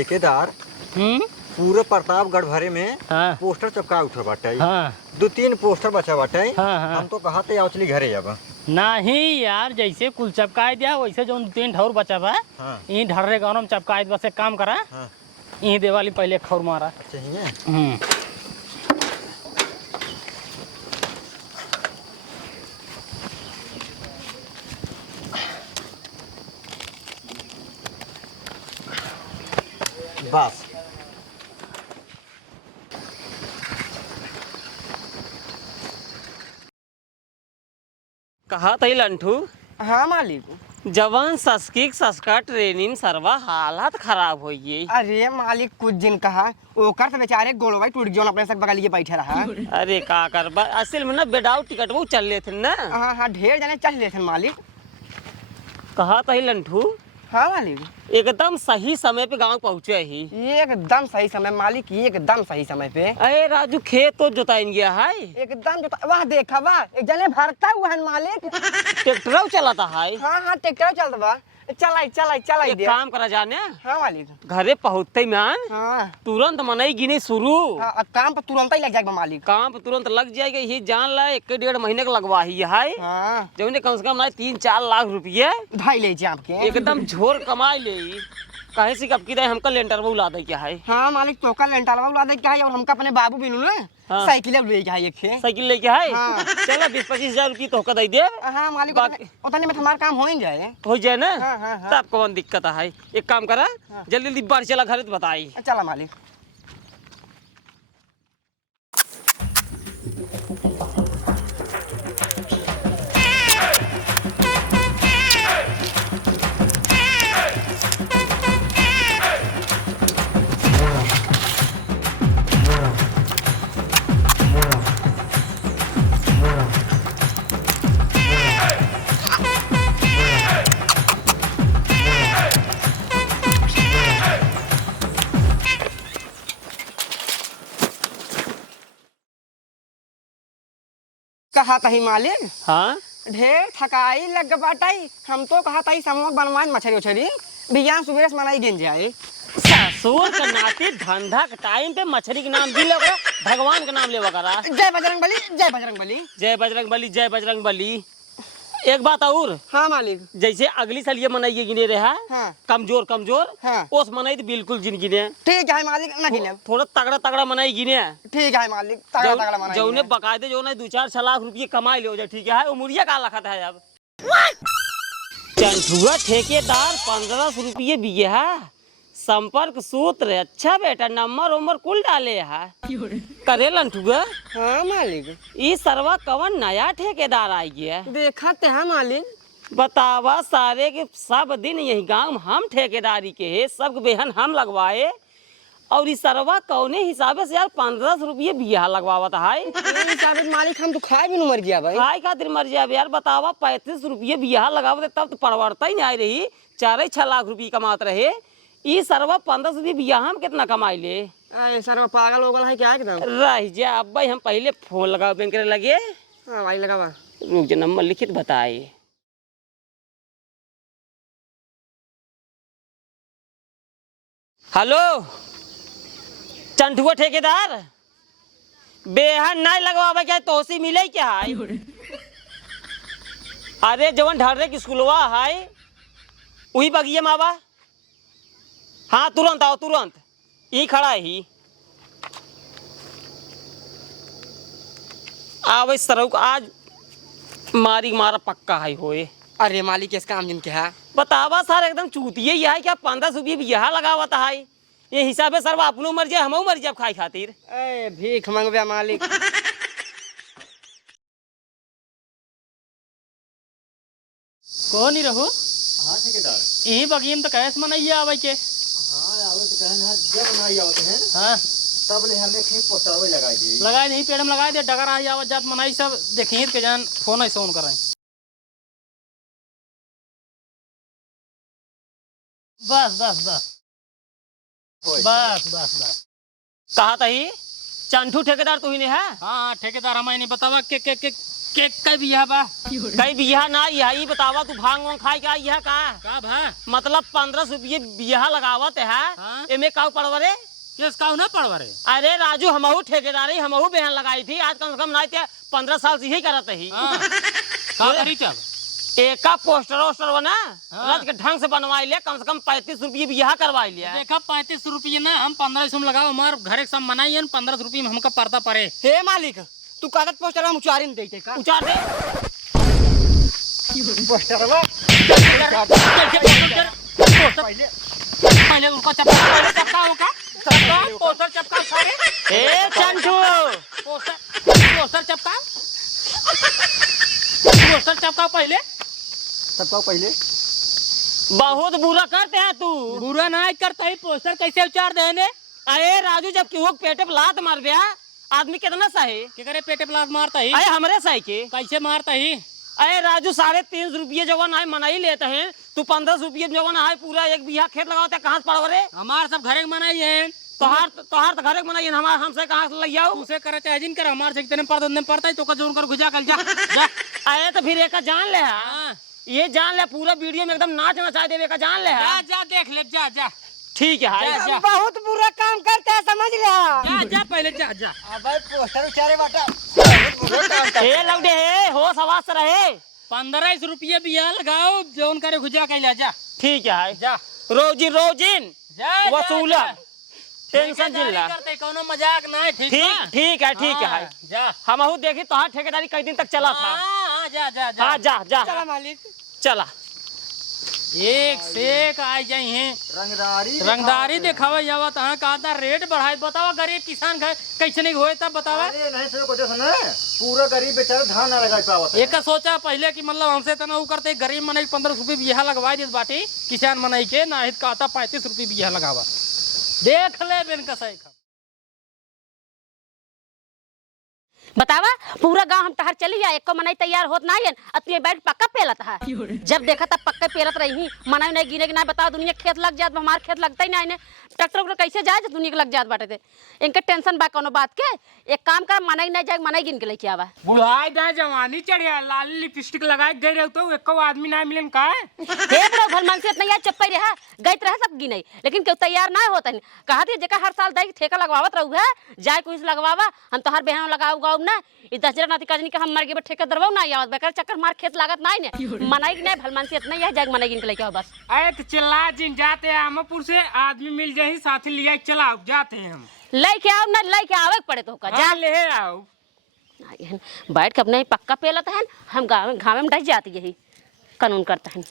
ठेकेदार पूरे प्रतापगढ़ भरे में हाँ पोस्टर चिपका उठल बाटे। हाँ 2-3 पोस्टर बचा बाटे। हाँ हाँ। हम तो कहते आवचली घरे अब। नहीं यार, जैसे कुल चपकाए दिया वैसे जो 3 ठौर बचा बा यही ढर्रे गाँव में चपकाए बस एक काम करा। यही देवाली पहले खौर मारा। अच्छा हियां बस कहा तई लंठू। हाँ मालिक। जवान सस्किक सस्का ट्रेनिंग सरवा हालत खराब हो गई। अरे मालिक कुछ दिन कहा ओकर से बेचारे गोलवा टूट गया अपने सक बगल बैठे रहा। अरे का करबा असल में ना बेडाउ टिकट वो चल लेते ना। हाँ ढेर जाने चल लेते मालिक। कहा तई लंठू। हाँ मालिक एकदम सही समय पे गांव पहुँचे ही। एकदम सही समय मालिक, एकदम सही समय पे। अरे राजू खेत तो जोताइन गया है। एकदम वाह देखा वाह एक जने भरता हुआ है मालिक। ट्रैक्टर चलाता है। हाँ ट्रैक्टर चलता बा। चलाई एक काम करा जाने। हाँ मालिक। घरे पहुँचते मान हाँ तुरंत मनई गिने शुरू। हाँ काम पर तुरंत ही लग जाएगा मालिक। काम पे तुरंत लग जाएगा। ये जान ला 1-1.5 महीने का लगवा ही है। हाँ जो कम से कम 3-4 लाख रुपये ढाई ले आपके एकदम झोर कमाई ले। कहे से कब की दे हमका लेंटर वो ला दे क्या है। हाँ मालिक तो का लेंटरवा उड़ा दे क्या है और हमका अपने बाबू बिनु ना साइकिल ले के है एक खे साइकिल लेके है। हाँ। चला 20-25 हजार रुपये तो दे दे। हाँ मालिक उतने में हमारा काम हो ही जाए। हो जाए ना। हाँ। तब कौन दिक्कत है। एक काम करा जल्दी जल्दी बाहर चला घर तो बताई। चला मालिक। कहा तही मालिक। हाँ ढेर थकाई लग बाटाई। हम तो कहा तही समोक बनवाए मछरी उछरी बिहान सुबह से मनाई गिन जाए। ससुर का नाती धंधा के टाइम पे मछली के नाम दिले भगवान का नाम ले वगैरह। जय बजरंग बली जय बजरंग बली जय बजरंग बली जय बजरंग बली। एक बात और। हाँ मालिक। जैसे अगली साल ये मनाइए गिने रहा। हाँ कमजोर हाँ उस मनाई तो बिल्कुल जिन गिने। ठीक है मालिक न गिने। थोड़ा तगड़ा मनाई गिने। ठीक है मालिक तगड़ा मनाई जो ने बकायदे जो ने 2-4 लाख रुपये कमाई ले। ठीक है उमरिया का लखत है अब। चंठुआ ठेकेदार 1500 रुपये बिया। संपर्क सूत्र अच्छा बेटा नंबर उम्र कुल डाले है। करे लंठुआ। हाँ मालिक। ई सरवा कवन नया ठेकेदार आई गया। देखा ते है मालिक। बतावा सारे के सब दिन यही गांव हम ठेकेदारी के है सब बेहन हम लगवाए। और इस सरवा कौने हिसाबे से यार 1500 रुपये बिया लगवावत है। मालिक हम तो खाए भी मर गया भाई। खाए खातिर मर जाए यार। बतावा 35 रुपये बिया लगावत तब तो परवरता ही नहीं आई रही। 4-6 लाख रुपये कमात रहे। ई सरवा 1500 रुपये बिया हम कितना कमाई ले। सर पागल हो गया है क्या एकदम। रह जा अब भाई हम पहले फोन लगाओ बैंक लगे। हाँ भाई लगा बा। रुक जा नंबर लिखित बताए। हेलो चंठुआ ठेकेदार बेहन नहीं लगवावे क्या तोसी मिले क्या है। अरे जवन ढर्रे की स्कूलवा है वही बगिए मावा। हाँ तुरंत आओ तुरंत यही खड़ा ही। आवे सरुक आज मारी मारा पक्का है होए। अरे मालिक इसका काम जिन क्या है बतावा सर एकदम चूतिए ही है क्या 1500 रुपये बिया लगावत है। ये हिसाबे सर अपनो मर जाए हम मर जाए खाई खातिर। भीख मंगवे मालिक। कौन ही रहो। हाँ ठेकेदार यही बगिए में तो कैसे मनाइए आवे के। हाँ आवत कहन है जब बनाई आवत है हाँ तब ले हले के पोस्टर लगाई दी। लगाए नहीं पेड़ में लगाए दे डगर आ आवत जात मनाई सब देखिए के जान फोन ऐसे ऑन कराएं। बस बस बस बस बस बस। कहा तही चंठू ठेकेदार तू ही ने है? हाँ ठेकेदार हमारे नहीं बतावा के का बिया बा कई बिया ना यही बतावा तू भांग वांग खाए क्या यह का भा मतलब 1500 रुपये बिया लगावत है हाँ? एमे का पड़वरे केस काऊ ना पड़वा रे। अरे राजू हमहू ठेकेदारी हमहू बहन लगाई थी आज कम से कम नहीं 15 साल से यही करत ही। हाँ। का करी तब एका पोस्टर वोस्टर बना हाँ। रज के ढंग से बनवाई ले कम से कम 35 रुपये बिया करवाई लिया। देखा 35 रुपये ना हम 1500 में लगाओ हमार घर सब मनाई 15 रुपये में हमका पड़ता पड़े। हे मालिक तू कागज पोस्टर हम उचारी नहीं देते का उचार दे पोस्टरवा पहले उनको चपकाओ का पोस्टर चपकाओ सारे। ए चंटू पोस्टर चपकाओ पहले। सबका पहले बहुत बुरा करते हैं तू। बुरा नहीं करता ही पोस्टर कैसे उचार देने। अरे राजू जब केहू पेटे पे लात मार दिया आदमी कितना सही के करे पेटे प्लास मारता ही अरे हमरे सही के कैसे मारता ही। अरे राजू 350 रुपये जवन है मनाई लेते हैं तू 15 रुपये जवन है पूरा एक बीघा खेत लगाते कहाँ से पड़वा रे? हमार सब घरे मनाई है तोहार तो घरे मनाई है हमार हमसे कहाँ से लग जाओ? उसे करे चाहे जिन कर हमार से कितने पड़ता है तो का जोन कर गुजा कर जा। अरे तो फिर एक जान ले हाँ। ये जान ले पूरा वीडियो में एकदम नाच नचा दे का जान ले जा देख ले जा ठीक है जा। बहुत बुरा काम करते हैं समझ ले। जा पहले जा। अबे पोस्टर उचारे बाटा ए लौटे है होश आवाज से रहे। 15 रुपये बिया लगाओ जोन करे गुजा कर जा। ठीक है जा रोजिन जा वसूला टेंशन जिल्ला करते कोनो मजाक नहीं ठीक ठीक ठीक है ठीक है जा। हमहू देखी तो ठेकेदारी कई दिन तक चला था। हाँ जा हाँ जा चला मालिक चला एक से एक आ जाई हैं रंगदारी दिखावा जावा तहां कहता रेट बढ़ाई बतावा गरीब किसान कैसे नहीं होए तब बतावा। अरे नहीं से कुछ सुने पूरा गरीब बेचारा धान ना लगा पावत एक सोचा पहले कि मतलब हमसे तना उ करते गरीब मनई 15 रुपये बिया लगवा दे बाटी किसान मनई के ना हित कहता 35 रुपये बिया लगावा देख ले बेन का सही खा। बतावा पूरा गांव हम तहर चली जाए एको मनाई तैयार होत नहीं है अतने बैठ पक्का पेलत है जब देखा तब पक्का पेलत रही मनाई नहीं गिने के ना बताओ दुनिया खेत लग जात हमार खेत लगता ही नहीं ट्रैक्टर उक्टर कैसे जाए दुनिया के लग जात बाटे थे इनके टेंशन बा कोनो बात के एक काम कर मनाई नहीं जाए मनाई गिन के लेके आवा। बुढ़ाई दा जवानी चढ़िया लाल लिपस्टिक लगाए गए रहे तो एको आदमी ना मिलन का हे बड़ो भलमान से इतना यार चप्पई रहा गईत रहा सब गिनई लेकिन केहू तैयार ना होता नहीं कहा थी जेका हर साल दई ठेका लगवावत रहू है जाए कुछ लगवावा हम तोहर बेहन लगाऊ गाऊ ना ई दसरा नाती कजनी के हम मर के ठेका दरवाऊ ना आवत बेकार चक्कर मार खेत लागत नहीं ने मनाई नहीं भलमान से इतना यार जाए मनाई गिन के लेके आओ बस। अरे तो चिल्ला जिन जाते हैं आमापुर से आदमी मिल जाए साथी लिया चला जाते हैं हम लेके आओ ना लेके आवे पड़े तो का जा ले आओ बैठ के अपने पक्का पेलत है हम घामे में डस जाती यही कानून करता है।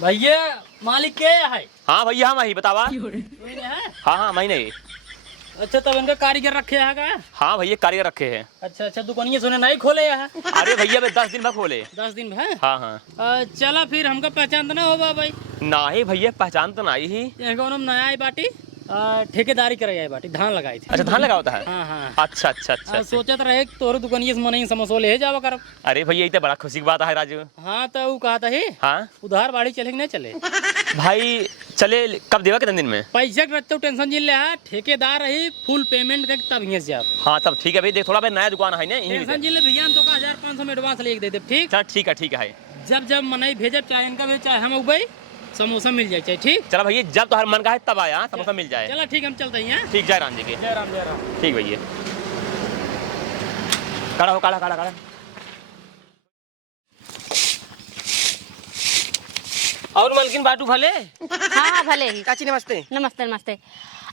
भैया मालिक के है? हाँ भैया हम ही बतावा। हाँ मैं नहीं। अच्छा तब इनका कारीगर रखे है का? हाँ भैया कारीगर रखे हैं। अच्छा दुकानिया सुने नहीं खोले है? अरे भैया 10 दिन बाद खोले। 10 दिन है? हाँ चला फिर हमका पहचान तो ना होगा भाई। नहीं भैया पहचान तो नहीं ही। नया आई बाटी ठेकेदारी करे आई बाटी धान लगाई थी। अच्छा धान लगा होता है? हाँ अच्छा सोचत रहे तोर दुकानिया से मने समोसा ले जावा कर। अरे भैया ये तो बड़ा खुशी की बात है राजू। हाँ तो वो कहा था ही हाँ उधार बाड़ी चले कि नहीं चले? भाई चले कब देवा कितने दिन में? पैसा के रखते टेंशन जिल ले ठेकेदार रही फुल पेमेंट के तब यहाँ से आप। हाँ तब ठीक है भाई देख थोड़ा भाई नया दुकान है ना टेंशन जिल भैया तो का 1500 में एडवांस ले दे दे ठीक। ठीक है जब मनाई भेजे चाहे इनका भेज चाहे हम भाई समोसा मिल जाए ठीक। चलो भैया जब तो हर मन का है तब आया समोसा मिल जाए। चलो ठीक हम चलते हैं। ठीक जय राम जी के। जय राम ठीक भैया काड़ा हो काड़ा और मलकिन बाटू भले। हाँ भले ही चाची नमस्ते। नमस्ते।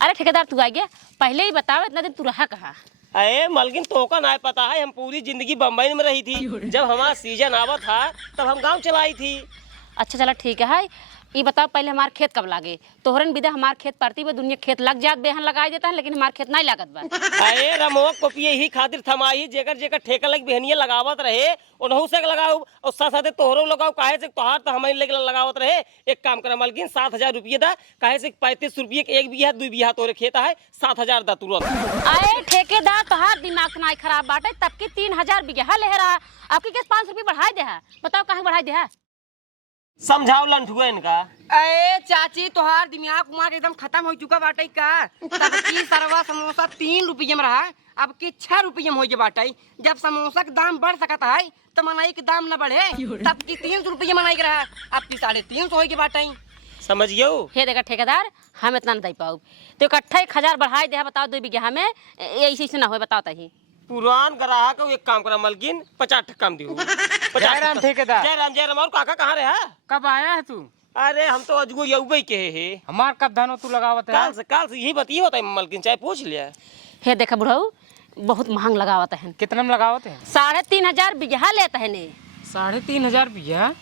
अरे ठेकेदार तू आ गया पहले ही बताओ इतना दिन तू रहा कहाँ? अरे मलकिन तो का ना पता है हम पूरी जिंदगी बम्बई में रही थी जब हमारा सीजन आवा था तब हम गाँव चलाई थी। अच्छा चलो ठीक है ये बताओ पहले हमार खेत कब लागे? तोहरन बिदा हमार खेत परती बा, दुनिया खेत लग जात बेहन लगाई देता है, लेकिन हमार खेत नहीं लागत बा। अरे रमोक पपिया ही खातिर थमाई जेकर जेकर ठेका लग बिहनिया लगावत रहे ओनहु से लगाओ और साथ साथे तोहरो लगाओ। काहे से तोहार तो हमारी लगे लगावत रहे। एक काम कर मालकिन 7,000 रुपये दा। काहे से 35 रुपये के 1 बीघा 2 बीघा तोरे खेत है 7,000 दा तुरंत। अरे ठेकेदार तोहार दिमाग नहीं खराब बाटे, तब की 3,000 बीघा ले रहा, आपकी केस 5 रुपये बढ़ाई दे है। बताओ काहे बढ़ाई दे है? समझाओ लंठुआ इनका। अरे चाची तोहार दिमाग उमाग एकदम खत्म हो चुका बाटे का। तब की सरवा समोसा 3 रुपये में रहा, अब की 6 रुपये में हो गए बाटे। जब समोसा का दाम बढ़ सकता है तो मलाई के दाम न बढ़े। तब की 300 रुपये मलाई के रहा, अब की 350 हो गए बाटे। समझियो हे देखा ठेकेदार, हम इतना नहीं दे पाऊ तो इकट्ठा 1,000 बढ़ाई दे है। बताओ 2 बीघा में ऐसे ना हो, बताओ तही। पुरान ग्राहक एक काम करा मालकिन 50 कम दियो। जय राम ठेकेदार। जय राम। और काका कहाँ रहा? कब आया है तू? अरे हम तो अजगो यौबे के है। हमार कब धानो तू लगावत है? काल से यही बतिए होता है मालकिन, चाहे पूछ लिया। हे देखा बुढ़ऊ, बहुत महंग लगावत है। कितना में लगावत है? 3,500 बीघा लेता है ने। 3,500 बीघा?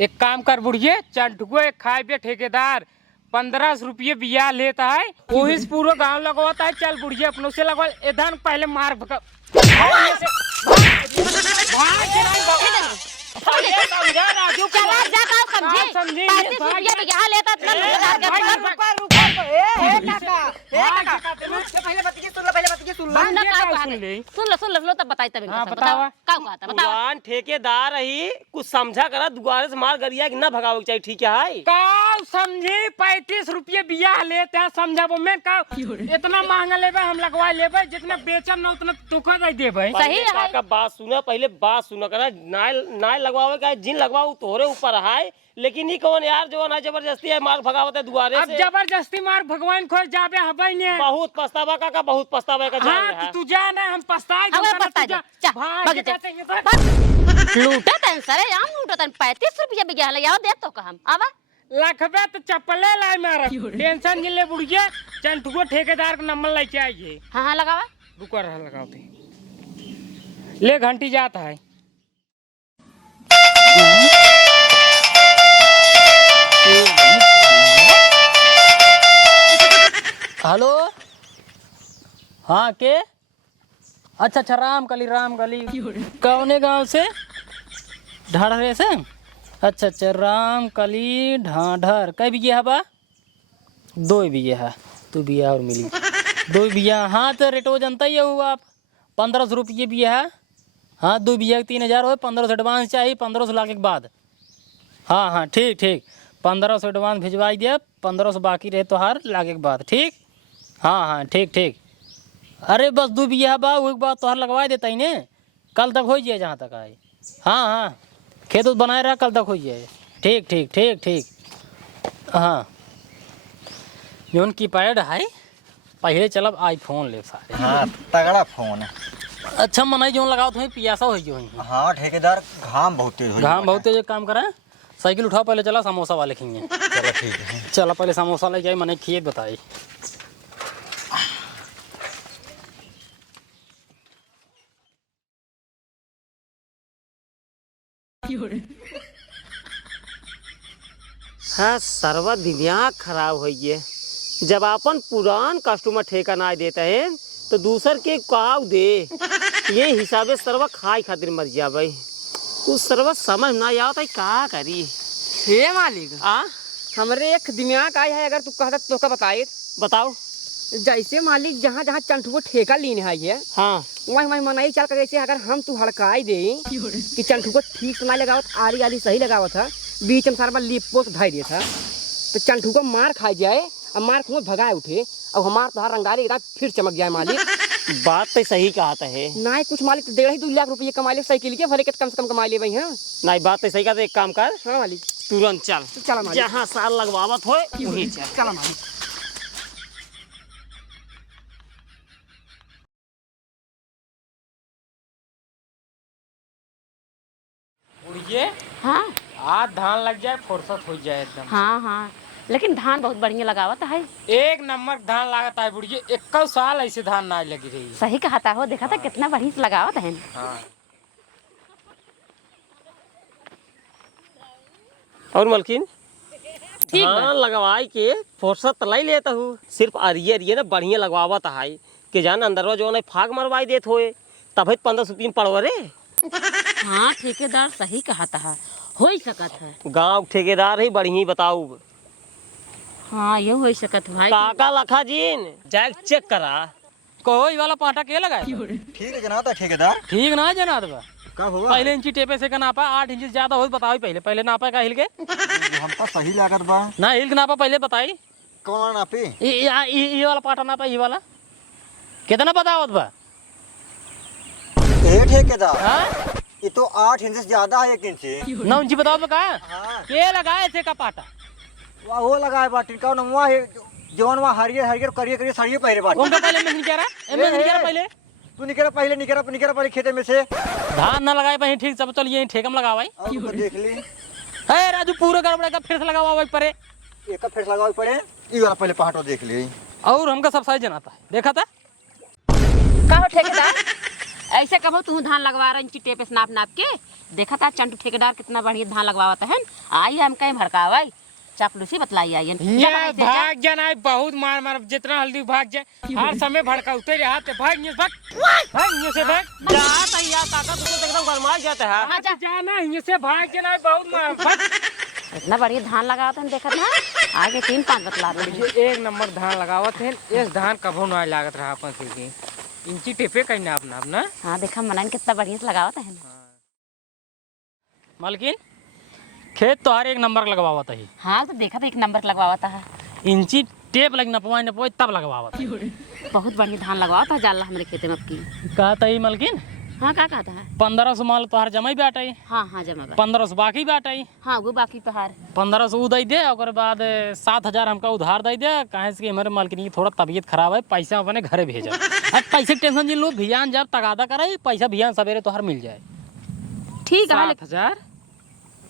एक काम कर बुढ़िए, चंटुको एक खाए पे ठेकेदार 15 रुपये बिया लेता है, वही से पूरा गाँव लगवाता है। चल बुढ़िए अपनों से लगवा, इधर पहले मार भगा। समझा राजू चला जा का समझे? समझी 35 रुपये बीघा लेता इतना ठेकेदार सुन लो तब बताई तब। बताओ का कहा था? बताओ। पुरान ठेकेदार ही कुछ समझा करा, दुबारा से मार गरिया कि ना भगावे के चाहिए। ठीक है का समझी 35 रुपये बिया लेते हैं, समझाबो मैं का इतना महंगा लेबे हम लगवा लेबे, जितना बेचम ना उतना तुका दे देबे। सही है। काका बात सुना, पहले बात सुना करा। नाय लगवावे का जिन लगवाओ तोहरे ऊपर है, लेकिन ई कौन यार जो ना जबरदस्ती है मार भगावत है दुआरे अब से। जबरदस्ती मार भगवान खोज जाबे हबई ने। बहुत पछतावा काका, बहुत पछतावा का जान हाँ रहा है। तू जा ना, हम पछताए जो अबे करना, पछता तू जा, जा। जा, भाग भाग के जा। कहते हैं तो। लूटा तन सरे आम लूटा तन 35 रुपये बीघा ले आओ दे तो का हम आवा। लखबे तो चप्पले लाई मारा, टेंशन नहीं ले बुढ़िया। चंटुको ठेकेदार का नंबर लेके आइए। हाँ लगावा। रुको रहा लगाते ले, घंटी जाता है। हेलो, हाँ के? अच्छा राम कली कौने गांव से? ढाढ़रे से? अच्छा राम कली ढाढ़र। कई बीघा है बा? 2 बीघा है। 2 बीघा और मिली 2 बीघा। हाँ तो रेटो जनता ही हो आप। 1500 रुपये बीघा है। हाँ 2 बीघा 3,000 हो। 1500 एडवांस चाहिए, 1500 लाख के बाद। हाँ ठीक 1500 एडवांस भिजवाई दिया, 1500 बाकी रहे तो हार लागे के बाद। ठीक हाँ ठीक। अरे बस 2 बीघा बा, एक बात तो हार लगवा देता ही ने। कल तक हो जाए जहाँ तक आए। हाँ खेत बनाए रहा, कल तक हो जाए। ठीक। हाँ जोन कीपैड है, पहले चलब आईफोन ले सारे। हाँ तगड़ा फोन है। अच्छा मनाई जोन लगाओ तुम्हें पियासा हो जो। हाँ ठेकेदार घाम बहुत तेज हो गया। घाम बहुत तेज। एक काम करें, साइकिल उठाओ, पहले चला समोसा वाले खिए। चलो ठीक है। चला पहले समोसा ले जाए, मैंने खिए बताई। हाँ सर्वा दिमाग खराब हो गए। जब अपन पुरान कस्टमर ठेका ना देता है तो दूसर के काव दे। ये हिसाबे सर्वा खाए खातिर मर जा भाई। कुछ सर्वा समझ ना आता है का करी। हे मालिक हमरे एक दिमाग आया है, अगर तू कहता तो का बताए। बताओ। जैसे मालिक जहाँ जहाँ चंटू को ठेका लीन है हाँ वही मनाई चल कर। जैसे अगर हम तू हड़काई दे कि चंटू को ठीक से ना लगावत, आरी सही लगावत था, बीच में सारा लिपो धर दिया था, तो चंटू को मार खाई जाए और मार को भगाए उठे और हमार तो रंगारी एकदम फिर चमक जाए मालिक। बात तो सही कहता है। नहीं कुछ मालिक 1.5-2 लाख रुपये कमा ले साइकिल के, भले के कम से कम कमा ले भाई। हाँ नहीं बात तो सही कहता है। एक काम कर, हाँ मालिक तुरंत चल। चला मालिक, जहाँ साल लगवावत हो वहीं चल। चला मालिक। बुढ़िए हाँ आज धान लग जाए, फुर्सत हो जाए एकदम। हाँ लेकिन धान बहुत बढ़िया लगावत है। एक नंबर धान लागता है बुढ़िए। 21 साल ऐसे धान ना लगी रही। सही कहता हो, देखा था कितना बढ़िया से लगावत है। हाँ। और मलकिन ठीक बा। हाँ लगवाई के फुर्सत लाई लेता हूँ। सिर्फ अरिये अरिये ना बढ़िया लगवावत है कि जान अंदरवा जो है फाग मरवाई देत होए तभी 1503 पड़वरे। हाँ ठेकेदार सही कहा था, हो ही सकत है। गांव ठेकेदार ही बढ़िया बताऊ। हाँ ये हो ही सकत भाई। काका लखा जीन जाके चेक करा। कोई वाला पाटा के लगाए? ठीक है जनाब ठेकेदार। ठीक ना जनाब बा। कब हुआ? पहले इंची टेपे से का नापा 8 इंच से ज्यादा हो बताओ पहले। पहले नापा का हिल के हमका सही लागत बा। ना हिल के नापा पहले बताई। कौन नापी? ये वाला पाटा नापा ये वाला कितना बतावत बा? ए ठेकेदार हाँ? ये तो 8 इंच से ज्यादा है 1 इंच। 9 इंची बताओ का? हाँ। के लगाए थे का पाटा? वो लगाए बाटी का नमवा है जवन वहाँ हरियर हरियर करिए करिए साड़िए पहरे बाटी। कौन का पहले में निकरा? एमे निकरा पहले। तू निकरा पहले खेते में से। धान ना लगाए पहले ठीक सब चलिए ठेकम लगावाई। और ऊपर देख ली। है राजू पूरा गड़बड़ा का फिर से लगावा वही परे। एक फेर लगावे पड़े। ई वाला पहले पहाटो देख ली। और हमका सब सही जनाता है देखा था। कहो ठेकेदार ऐसे कहो तू धान लगवा रहा इंची टेप से नाप नाप के देखा था चंटू ठेकेदार कितना बढ़िया धान लगवाता है। आई हम कहीं भड़कावाई चापलूसी बतलाई आई ये भाग जाना बहुत मार मार जितना हल्दी भाग जाए हर समय भड़काते रहा तो भाग नहीं से भाग जा तैयार काका तुझे तो एकदम गरमा जाता है। हाँ, जा। जाना ये से भाग जाना बहुत मार भाग। इतना बढ़िया धान लगावत है देखा ना आगे 3-5 बतला रहे ये एक नंबर धान लगावत है। इस धान कभो नहीं लागत रहा अपन से इंची टेपे कहीं नाप नाप ना। हाँ देखा मनाइन कितना बढ़िया से लगावत है ना। मालकिन खेत तो हर एक नंबर लगवावत है। हाँ तो देखा था 1 नंबर लगवावता है। इंची टेप लग नपवाई तब लगवावत है। बहुत बढ़िया धान लगवावता है जाला हमारे खेते में अब की। कहता ही मालकिन हाँ क्या कहता है? 1500 माल तो हर जमा ही बाटाई। हाँ हाँ जमा बा। 1500 बाकी बाटाई। हाँ वो बाकी पहाड़ 1500 उ दे दे और बाद 7000 हमका उधार दे दे। कहे से कि हमारे मालकिन की थोड़ा तबीयत खराब है पैसा अपने घरे भेजा। अब पैसे की टेंशन जिन लो भियान जब तगादा करे पैसा भियान सवेरे तो हर मिल जाए। ठीक है। 7000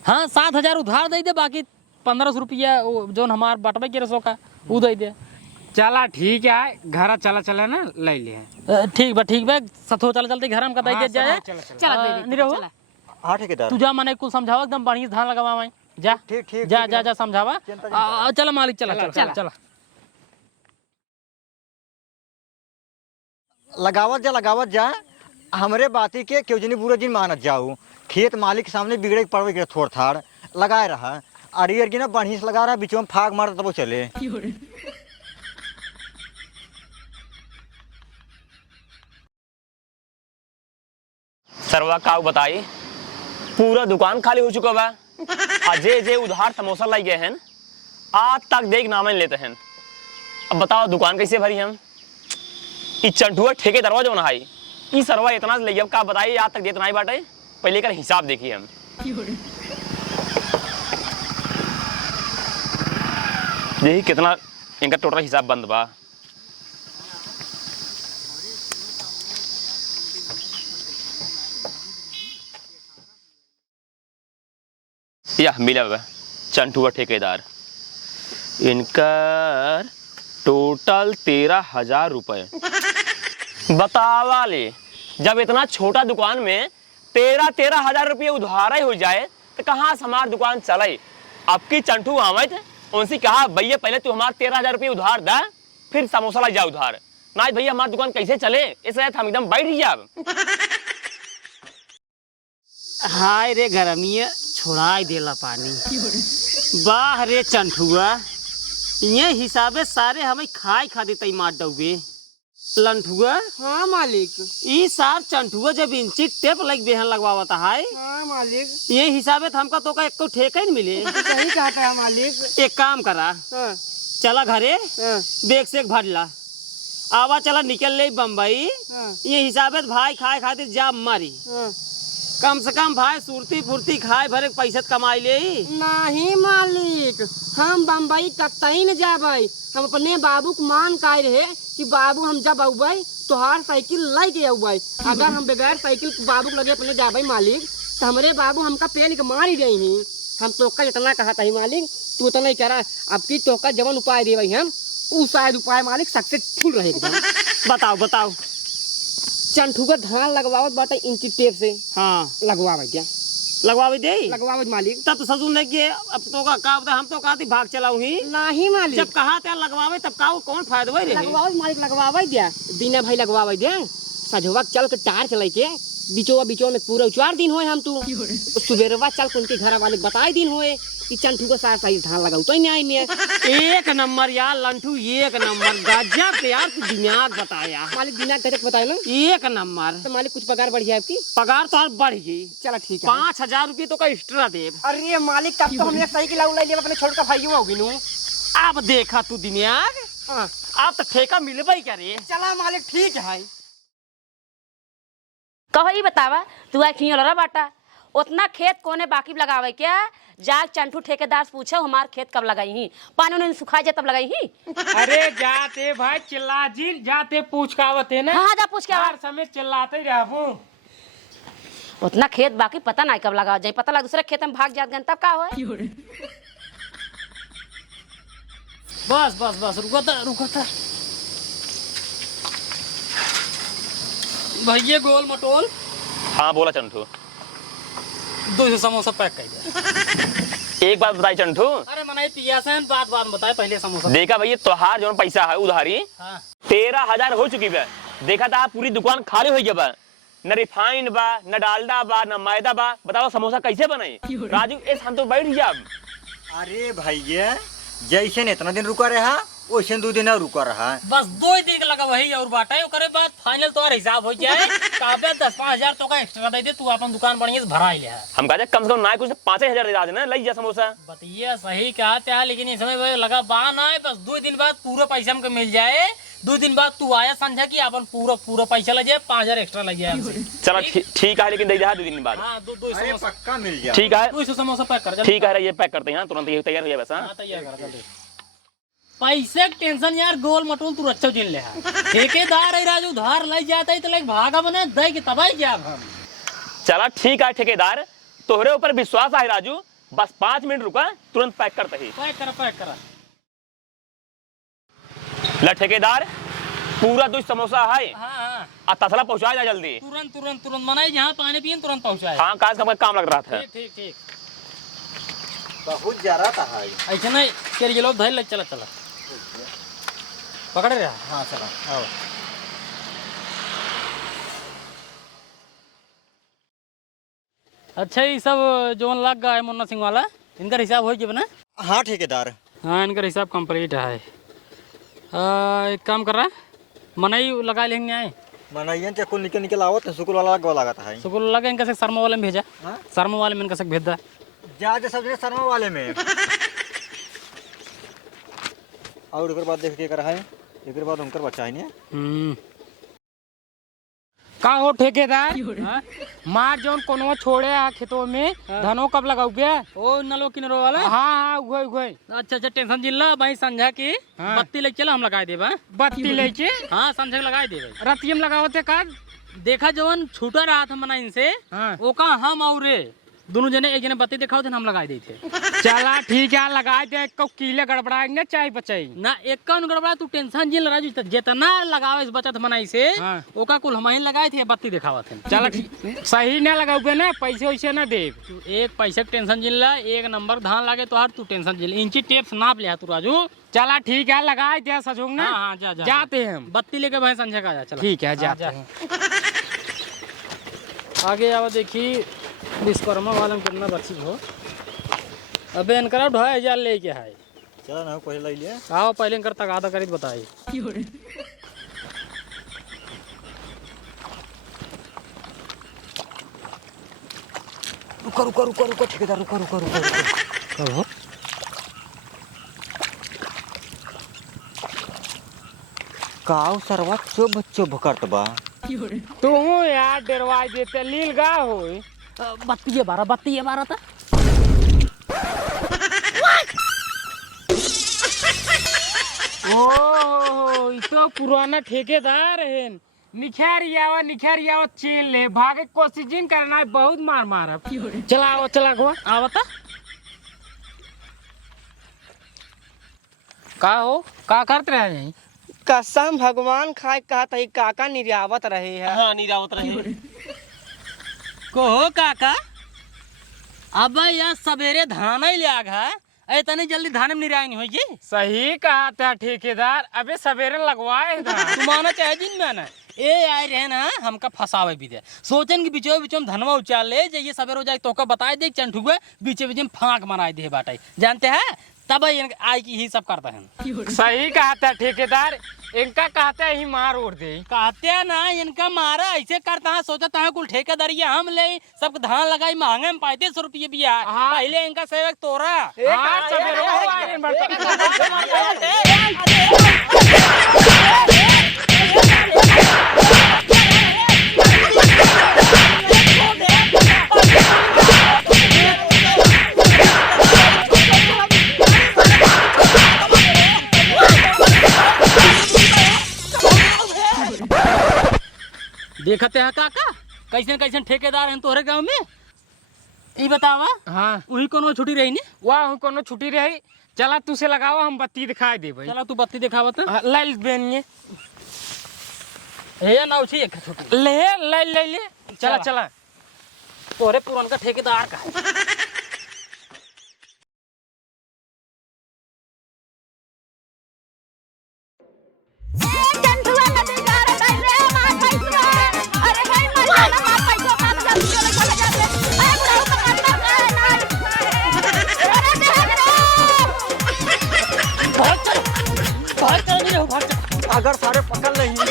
हाँ 7000 उधार दे दे बाकी 1500 रुपया जो हमार बटवे के रसों का वो दे दे। चला ठीक है घर चला ना ले ले। ठीक बा सथो चल चलते घर हम का दे जाए। चला दे दे, निरहु चला। हाँ ठेकेदार। तू जा मने कुल समझावा एकदम बढ़िया धान लगावा मैं जा। ठीक जा जा जा समझावा। चल मालिक चला चला चला। चला। लगावत जा हमरे बाती के क्यों जनी बुरा दिन मानत जाऊ। खेत मालिक के सामने बिगड़े पड़वे के थोड़ थाड़ लगाए रहा अरियर की ना बढ़िया से लगा रहा बीच में फाग मारता तब वो चले। सरवा का बताई पूरा दुकान खाली हो चुका बा। अजय जे उधार समोसा लाई गए हैं आज तक देख नाम लेते हैं। अब बताओ दुकान कैसे भरी हम। चंटुआ ठेके दरवाजा जो नहाई ई सरवा इतना ले अब का बताई आज तक देते नहीं बाटे। पहले का हिसाब देखिए हम। यही कितना इनका टोटल हिसाब बंद बा। या मिला हुआ चंटुआ ठेकेदार इनका टोटल 13,000 रुपए। बतावा ले जब इतना छोटा दुकान में 13,000 रुपये उधार हो जाए तो कहाँ से हमारी दुकान चले। अब की चंटू आवे थे उनसे कहा भैया पहले तू हमारे 13,000 रुपये उधार दा फिर समोसा ला जा उधार ना भैया हमारी दुकान कैसे चले। इसलिए हम एकदम बैठ ही जाब। हाय रे गरमिया छोड़ाई देला पानी। वाह रे चंठुआ ये हिसाबे सारे हमें खाए खा देते मार डूबे। लंठुआ हाँ मालिक। ई सार चंठुआ जब इंची टेप लग बेहन लगवावता है हाँ मालिक। ये हिसाबे हमका तो का एको ठेका ही नहीं मिले। सही कहता है मालिक। एक काम करा हाँ, चला घरे हाँ, बेग से भर ला आवा चला निकल ले बम्बई। हाँ, ये हिसाबे भाई खाए खातिर जाब मारी हाँ। कम से कम भाई सुरती फुर्ती खाए भरे पैसा कमाई ले। नहीं मालिक हम बम्बई कतई न जाबे। हम अपने बाबू को मान का रहे कि बाबू हम जब अबे तोहार साइकिल लेके अबे। अगर हम बगैर साइकिल बाबू को लगे अपने जाबे मालिक तो हमारे बाबू हमका पेल के मार ही गई ही। हम तोका इतना कहा था मालिक तू इतना ही करा। अब की तोका जवन उपाय दे हम उ शायद उपाय मालिक सक्सेसफुल रहे एकदम। बताओ बताओ। चंठू का धान लगवावत बाटे इंची टेप से हाँ लगवा क्या लगवावे दे लगवाओ मालिक। तब तो ससुर ने कि अब तो का बता, हम तो कहती भाग चलाऊ ही नहीं मालिक, जब कहा त्या लगवावे तब का कौन फायदा रहे लगवाओ मालिक, लगवावे दिया। दीना भाई लगवावे दे, सजवा चल के टार चलाई के बीचो में पूरा 4 दिन होए हम तू सुबेरवा चल के उनके घर वाले बताए दिन होए कि चंठू को सार सही धान लगाऊ तो नहीं ने। एक नंबर यार लंठू, एक नंबर गजब यार, तू दिमाग बताया मालिक दिना गजब बताए ना। एक नंबर। तो मालिक कुछ पगार बढ़ जाए आपकी? पगार तो बढ़ गई। चलो ठीक है। 5,000 रुपये तो का एक्स्ट्रा दे। अरे मालिक तब तो हमने सही की लाऊ ले लिया अपने छोटका भाइयों होगी नु। अब देखा तू दिमाग, हाँ अब तो ठेका मिलबे क्या रे। चला मालिक ठीक है। कहो ये बतावा तू आई खियोलरा बाटा उतना खेत कोने बाकी लगावे क्या? जाग चंठू ठेकेदार से पूछो हमार खेत कब लगाई ही, पानी उन्हें सुखाई जाए तब लगाई ही। अरे जाते भाई चिल्ला जी, जाते पूछ का आवत है ना। हाँ जा पूछ के आवा। हर समय चिल्लाते रहबो। उतना खेत बाकी पता नहीं कब लगा जाए, पता लगा दूसरे खेत में भाग जात गन तब का हो। बस बस बस रुको था भैया गोल मटोल हाँ बोला चंटू। 200 समोसा पैक कर दिया। एक बात बताई चंटू, अरे मनाई पियासन बात बताए पहले समोसा। देखा भैया तोहार जो पैसा है उधारी हाँ 13,000 हो चुकी है। देखा था पूरी दुकान खाली हो गया बा, न रिफाइंड बा, न डालडा बा, न मैदा बा। बताओ समोसा कैसे बनाई राजू? इस हम तो बैठ गया। अरे भैया जैसे इतना दिन रुका रहा वैसे 2 दिन और रुका रहा। बस 2 दिन का लगा वही और बाटा करे बाद फाइनल तो हिसाब हो जाए। काबे 10-5,000 तो का एक्स्ट्रा दे दे, तू अपन दुकान बढ़िया से भरा ले। हम कहते कम से कम ना कुछ 5,000 दे देना, लई जा समोसा। बतिया सही कहा था, लेकिन इस समय लगा बा ना है। बस 2 दिन बाद पूरा पैसा हमको मिल जाए। 2 दिन बाद तू आया समझा कि अपन पूरा पैसा लग जाए, 5,000 एक्स्ट्रा लग जाए। चलो ठीक है, लेकिन दे दे 2 दिन बाद। हाँ 200 अरे समोसा पक्का मिल जाए। ठीक है 200 समोसा पैक कर। ठीक है, ये पैक करते हैं तुरंत, ये तैयार हो जाए बस। हाँ तैयार कर दे। पैसे की टेंशन यार गोल मटोल तू अच्छा जिन ले। ठेकेदार है राजू, धार लग जाता है तो लाइक भागा बने दे के तबाही क्या हम। चला ठीक है ठेकेदार, तोहरे ऊपर विश्वास है राजू। बस 5 मिनट रुका, तुरंत पैक करते ही। पैक करा। ला ठेकेदार पूरा 2 समोसा है। हाँ आ तसला पहुंचा जा जल्दी। तुरंत मनाई जहाँ पानी पिए तुरंत पहुँचाए। हाँ काज का काम लग रहा था। ठीक बहुत जरा था है। ऐसा नहीं केरी लोग धैल लग चला पकड़ रहा। हाँ चला आओ। अच्छा ये सब जो लग गया है मुन्ना सिंह वाला, इनका हिसाब हो गया ना? हाँ ठेकेदार। हाँ इनका हिसाब कंप्लीट है। एक काम कर रहा मनाई लगा लेंगे आए मनैयन चक्कू निकल आवत सुकुल वाला लगा था है। सुकुल लगा इनका से शर्मा वाले में भेजा। हाँ? शर्मा वाले में इनका से भेज दा। जा सब शर्मा वाले में। और एक बात देख के कर है, एक बाद उनकर बच्चा है नहीं। का हो ठेकेदार? मार जोन कोनो छोड़े आ खेतों में धनो कब लगाऊ बे? ओ नलो किनरो वाला। हाँ उगो। अच्छा टेंशन जिल्ला भाई संझा की हाँ। बत्ती ले चला हम लगा देबा। बत्ती लेके हाँ संझा लगा देबे। रतियम लगावते का? देखा जवन छूटा रहा था मना इनसे हाँ। वो का हम और दोनों जने एक जने बत्ती दिखाओ थे हम लगा दी थे। चला ठीक है लगा दे। कीले गड़बड़ाएंगे चाय बचाई ना एक कौन गड़बड़ा तू टेंशन जिल राजू जितना लगावे इस बचत मनाई से हाँ। ओका कुल हम ही लगाए थे बत्ती दिखावा थे। चला ठीक सही ना लगाऊ बे ना, पैसे वैसे ना दे। तू एक पैसे की टेंशन जिल ला, एक नंबर धान लागे तो हर तू टेंशन जिल इंची टेप से नाप लिया तू राजू। चला ठीक है लगा दे सजूंग ना। हाँ जा जाते हैं हम। बत्ती लेके भाई संझा का जा। चला ठीक है जाते हैं। आगे आओ देखी विश्वकर्मा वाले में कितना बची हो। अबे इनका 2,500 लेके है। चला ना पहले ले लिया। आओ पहले इनकर तगादा करी बताई। रुको ठेकेदार रुको। काव सरवा चुभ करत बा। तू यार डरवा देते लील गा हो। बत्ती बारह था। ओ तो पुराना ठेकेदार है। निखरियावा चेल ले भागे कोशिश जिन करना है, बहुत मार अब। चला गो आवता का हो का करते रहे हैं? कसम भगवान खाए कहता है काका निर्यावत रहे है। हाँ नीरावत रहे। को हो काका अब यार सवेरे धान ही ले आग है, इतनी जल्दी धान में निराई नहीं होगी। सही कहा था ठेकेदार, अबे सवेरे लगवाए था। तू माना चाहे जिन में ना ए आए रहे ना हमका फसावे भी दे, सोचन की बिचो बिचो में धनवा उचाल ले जाइए सवेरे हो जाए तो का बताए दे चंठुआ बीचे बीचे में फांक मराए दे बाटाई, जानते हैं तब आई की ही सब करता है। सही कहा था ठेकेदार, इनका कहते ही मार उड़ दे। कहते ना इनका मारा ऐसे करता है, सोचता है कुल ठेकेदारिया हम ले सब धान लगाई महंगे में 35 रुपये भी है। हाँ। पहले इनका सेवक तोरा हाँ, सवेरे हो आए देखते हैं काका कैसे कैसे ठेकेदार हैं तोहरे गांव में, ये बतावा। हाँ वही कोनो छुट्टी रही ने, वाह कोनो छुट्टी रही। चला तुसे लगाओ, हम बत्ती दिखाई दे भाई। चला तू बत्ती दिखावा तो लाइल बेनिए हे ना उठी एक छुट्टी ले ले ले ले चला चला। तोहरे पुरान का ठेकेदार का अगर सारे पकड़ लेंगे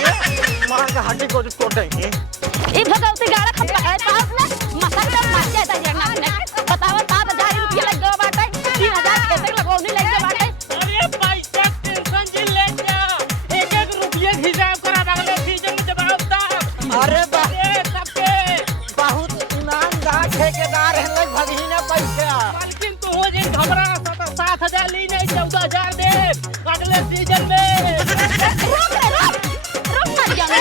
मार के हड्डी को तोड़ देंगे। ई भगवती गाड़ा खपला है पास में मसला मर जाता है जगह में। बतावा 7000 रुपया लग गया बाटे, 3000 खेत लगौनी लग गया बाटे। अरे पैसा टेंशन जी ले जा, एक एक रुपये हिसाब करा अगले सीजन में जब आता। अरे सबके बहुत ईमानदार ठेकेदार है, लोग भगी ना पैसा। लेकिन तू हो जे घबरा 7000 ली नहीं 14000 दे अगले सीजन में। रुक मत जाना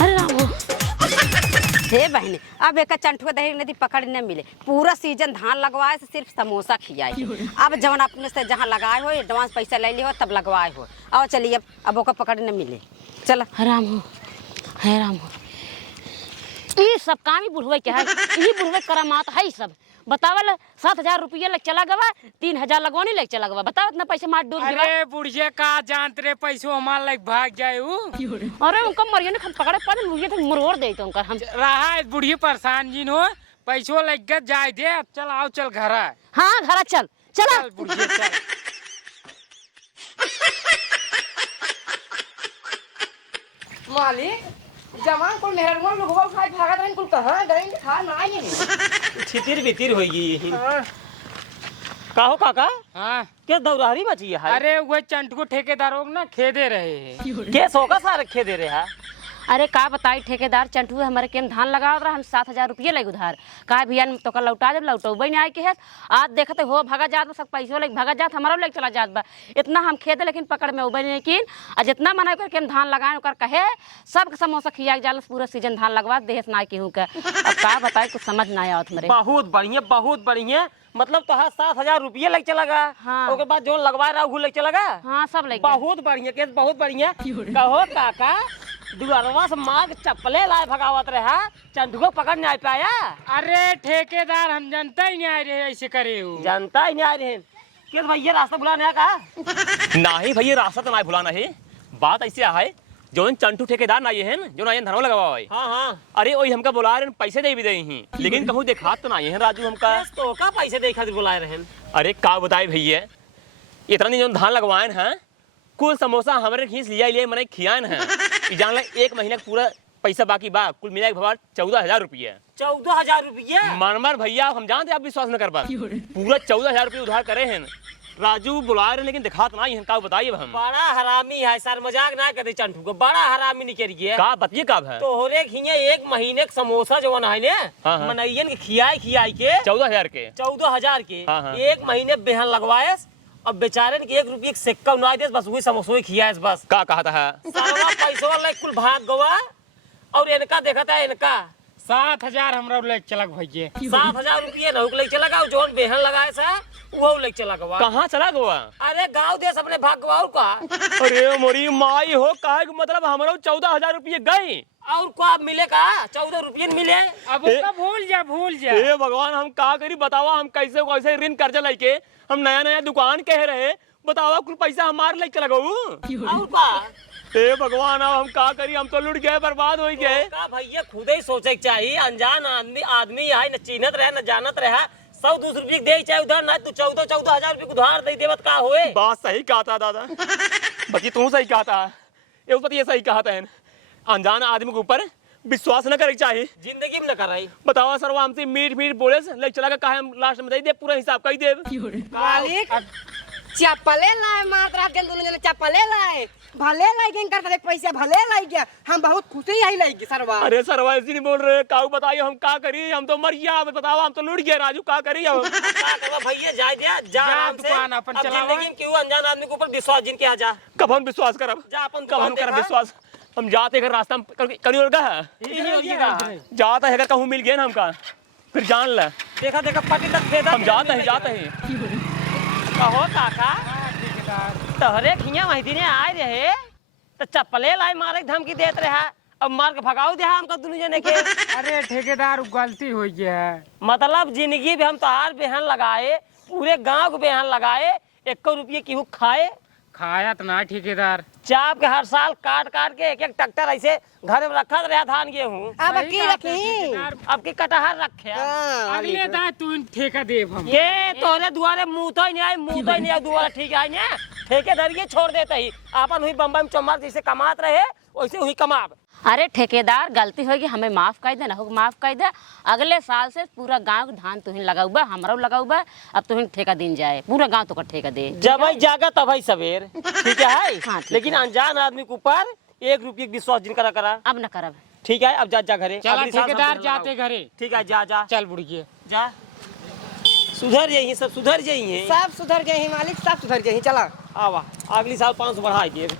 अरे राम हे बहने, अब एक चंठुआ दही नदी पकड़ न मिले, पूरा सीजन धान लगवाए से सिर्फ समोसा खियाए। अब जवन अपने से जहाँ लगाए हो एडवांस पैसा ले ली हो तब लगवाए हो। आओ चलिए अब ओका पकड़ न मिले, चल राम हो है राम हो। ये सब काम ही बुढ़वे के है, यही बुढ़वे करामात है। सब बतावल 7000 रुपया लग चला गवा, 3000 लगवानी लग चला गवा। बताओ इतना पैसे मार डूब गया। अरे बुढ़िया का जानते रे पैसों हमारे लग भाग जाए। अरे उनका मरिया ने पकड़े पर मुझे तो मरोड़ दे तो उनका हम रहा बुढ़िया परेशान जी हो, पैसों लग गया जाए दे। अब चल आओ चल घर। हाँ घर चल चला चल बुढ़िया चल। मालिक जवान को मेहरबान लोगवा उठाए भागत रहन कुल कहां गए खा ना आए नहीं। छितिर बितिर होगी यही। काहो काका हाँ क्या दौरारी मची है? अरे वो चंट को ठेकेदार हो ना खेदे रहे हैं। के सो का सा रखे दे रहे हैं? अरे का बताई ठेकेदार चंटू हमारे के धान लगा रहा, हम 7000 रुपये लगे उधार। का भैया तो का लौटा जब लौटोबे नहीं आए के है। आज देखते हो भागा जात बा, सब पैसों लेके भागा जात, हमारा लेके चला जात बा। इतना हम खेदे लेकिन पकड़ में उबे नहीं किन। और जितना मना करके हम धान लगाए ओकर कहे सब समोसा खिया के जाल पूरा सीजन धान लगवा देहत ना केहू के। अब का बताई कुछ समझ ना आया मेरे। बहुत बढ़िया बहुत बढ़िया। मतलब तो 7000 रुपये लग चला गा। हाँ। उसके बाद जो लगवा रहा लग चला गा। हाँ सब लग बहुत बढ़िया केस बहुत बढ़िया। कहो काका दुआरवा से माग चप्पले लाए भगावत रहा, चंदुआ पकड़ नहीं आ पाया। अरे ठेकेदार हम जनता ही नहीं आ रहे ऐसे करे हो। जानता ही नहीं आ रहे केस भैया रास्ता बुलाने का। नहीं भैया रास्ता तो नहीं भुलाना है। बात ऐसे है जो चंटू ठेकेदार ना ये है जो ना ये धनवा लगावा है। हाँ हाँ अरे वही हमका बुला रहे पैसे दे भी दे ही, लेकिन कहूँ देखा तो नहीं है राजू हमका। तो का पैसे दे खातिर बुलाए रहे। अरे का बताए भैया इतना दिन जो धान लगवाए हैं कुल समोसा हमारे खींच लिया मैंने खियान है। जान ले 1 महीना का पूरा पैसा बाकी बा, कुल मिला के भगवान 14000 रुपये। 14000 रुपये? मनमर भैया हम जानते आप विश्वास न कर पा, पूरा 14000 रुपये उधार करे हैं। राजू बुला रहे लेकिन दिखात नहीं है। का बताइए हम? बड़ा हरामी है सर, मजाक ना करे चंटू को, बड़ा हरामी निकल गया। का बताइए कब है? तोहरे खिए 1 महीने का समोसा जो है ने हाँ। मनैयन के खियाई के 14000 के 14000 के हाँ। 1 महीने बेहन लगवाए और बेचारे के 1 रुपये का सिक्का उड़ा दे, बस वही समोसा खियाए बस। का कहता है? सारा पैसा ले कुल भाग गवा। और इनका देखा था इनका 7000 हमरा लेके चलक भैया। 7000 रुपये न लेके चला गया, जोन बेहन लगाए सा वो लेके चला गवा। कहाँ चला गया? अरे गांव देश अपने भाग गवा का। अरे मोरी माई हो, कहे मतलब हमारा 14000 रुपये गए। और को आप मिले का 14 रुपये मिले। अब उसका भूल जा हे भगवान, हम का करी बतावा, हम कैसे कैसे ऋण कर्जा लेके हम नया नया दुकान कह रहे, बतावा कुल पैसा हमारे लेके लगाऊ। और का हे भगवान, अब हम का करी, हम तो लुट गए, बर्बाद हो गए। का भैया खुद ही सोचे के चाहिए। अनजान आदमी है, न चिन्हत रहे न जानत रहे, 100-200 रुपये दे चाहे उधार, ना तू 14-14 हजार रुपये उधार दे देवत का होए। बात सही कहा था दादा, बाकी तू सही कहा था, ये सही कहा था। अनजान आदमी के ऊपर विश्वास न करे चाहिए, जिंदगी में न कर रही। बतावा सर, हमसे मीठ मीठ बोले से ले चला का काहे हम लास्ट में दे दे, पूरा हिसाब कर दे। मालिक चप्पले लाए, मात्र रात के दोनों जने चप्पले लाए, भले लाइक करते पैसा भले लाइक गया, हम बहुत खुशी यही लाइक सरवा। अरे सर वैसे नहीं बोल रहे, काऊ बताइए हम का करी, हम तो मर गया, बतावा हम तो लुट गए राजू, का करी हम। का करवा भैया, जाए दिया जा आराम से। दुकान अपन अब चलावा। जिंदगी में क्यों अनजान आदमी के ऊपर विश्वास जिनके आ जा। कब हम विश्वास करब, जा अपन कब हम दुकान करब देखा। विश्वास। हम जाते अगर रास्ता में कहीं और गए, जाता है अगर कहूँ मिल गया ना हमका, फिर जान ले। देखा देखा पटी तक फेदा हम जाते हैं कहो काका, तोहरे खिया महती ने आए रहे तो चप्पले लाई मारे के धमकी देत रहा, अब मार के भगाओ दे हमका दोनों जने के। अरे ठेकेदार गलती हो गया है। मतलब जिंदगी में हम तोहार बेहन लगाए, पूरे गांव को बेहन लगाए, 1 रुपये केहू खाया तो ना ठेकेदार। चाप के हर साल काट काट के एक ट्रैक्टर ऐसे घर में रखा रहा धान गेहूँ। अब की रखी अब की कटहर रखे। अगले दाए तू ठेका देव हम। ये तोरे दुआरे मुँह तो ही नहीं आई दुआरा ठीक है ना, ठेके धरिए छोड़ देते ही अपन हुई बम्बई में चमार जैसे कमात रहे वैसे हुई कमाब। अरे ठेकेदार गलती होगी, हमें माफ कर दे, ना हो माफ कर दे। अगले साल से पूरा गांव के धान तुहिन लगाऊबा, हमारा लगाऊबा, अब तुहिन ठेका दिन जाए, पूरा गांव तो का ठेका दे। जब ही जागा तब ही सवेर, ठीक है हाँ, ठीक लेकिन अनजान आदमी के ऊपर 1 रुपये की विश्वास जिन करा। अब न करब। ठीक है, अब जा घरे। चला अगली साल ठेकेदार हम जाते घरे। ठीक है, जा चल बुढ़िए जा, सुधर जाइए, सब सुधर जाइए। सब सुधर गए ही मालिक, सब सुधर गए ही। चला आवा अगली साल 500 बढ़ा दिए।